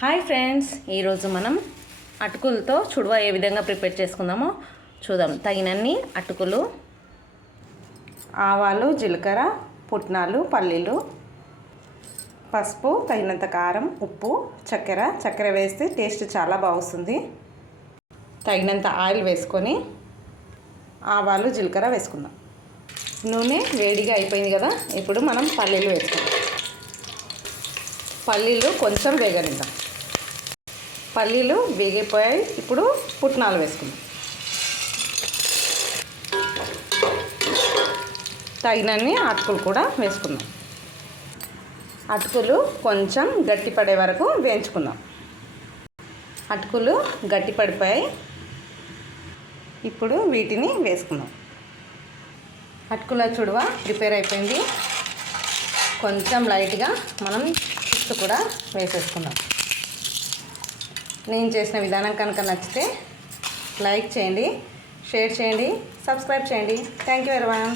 Hi friends, ఈరోజు మనం అటుకులతో చుడవ ఏ విధంగా ప్రిపేర్ చేసుకుందామో చూద్దాం. తగినన్ని అటుకులు, ఆవాలు, జీలకర్ర, పుట్నాలు, పల్లీలు, పసుపు, తగినంత కారం, ఉప్పు, చక్కెర వేస్తే టేస్ట్ చాలా బాగుంటుంది. తగినంత ఆయిల్ వేసుకొని ఆవాలు, జీలకర్ర వేసుకుందాం. నూనె వేడిగా అయిపోయింది కదా, ఇప్పుడు మనం పల్లీలు వేసుకుందాం. పల్లీలు కొంచెం వేగనిద్దాం. పల్లీలు వేగిపోయాయి. ఇప్పుడు పుట్నాలు వేసుకుందాం. తగినన్ని అటుకులు కూడా వేసుకుందాం. అటుకులు కొంచెం గట్టిపడే వరకు వేయించుకుందాం. అటుకులు గట్టిపడిపోయాయి. ఇప్పుడు వీటిని వేసుకుందాం. అటుకుల చుడవ ప్రిపేర్ అయిపోయింది. కొంచెం లైట్గా మనం చిప్స్ కూడా వేసేసుకుందాం. నేను చేసిన విధానం కనుక నచ్చితే లైక్ చేయండి, షేర్ చేయండి, సబ్స్క్రైబ్ చేయండి. Thank you everyone.